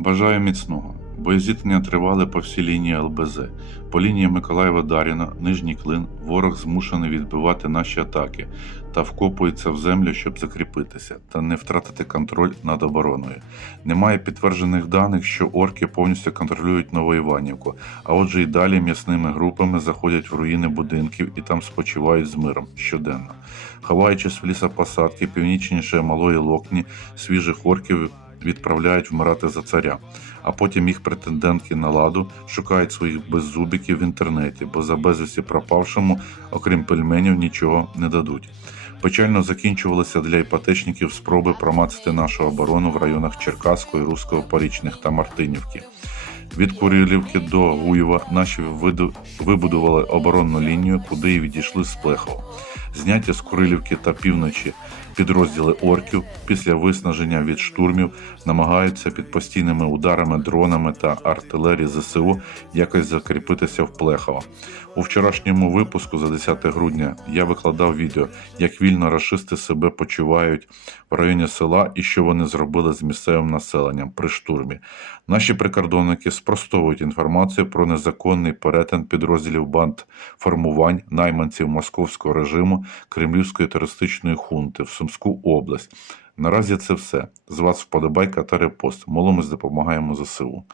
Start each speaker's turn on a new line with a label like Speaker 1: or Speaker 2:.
Speaker 1: Бажаю міцного. Боєзіткнення тривали по всій лінії ЛБЗ. По лінії Миколаєва Даріна, Нижній Клин, ворог змушений відбивати наші атаки та вкопується в землю, щоб закріпитися та не втратити контроль над обороною. Немає підтверджених даних, що орки повністю контролюють Новоіванівку, а отже й далі м'ясними групами заходять в руїни будинків і там спочивають з миром щоденно. Ховаючись в лісопосадки північніше малої локні, свіжих орків відправляють вмирати за царя. А потім їх претендентки на ладу шукають своїх беззубиків в інтернеті, бо за безвісті пропавшому, окрім пельменів, нічого не дадуть. Печально закінчувалися для іпотечників спроби промацати нашу оборону в районах Черкаської, Руського, Порічних та Мартинівки. Від Курилівки до Гуєва наші вибудували оборонну лінію, куди і відійшли з Плехова. Зняті з Курилівки та півночі підрозділи орків після виснаження від штурмів намагаються під постійними ударами, дронами та артилерії ЗСУ якось закріпитися в Плехово. У вчорашньому випуску за 10 грудня я викладав відео, як вільно рашисти себе почувають в районі села і що вони зробили з місцевим населенням при штурмі. Наші прикордонники спростовують інформацію про незаконний перетин підрозділів банд формувань найманців московського режиму Кремлівської терористичної хунти в Сумську область. Наразі це все. З вас вподобайка та репост. Молимось допомагаємо ЗСУ.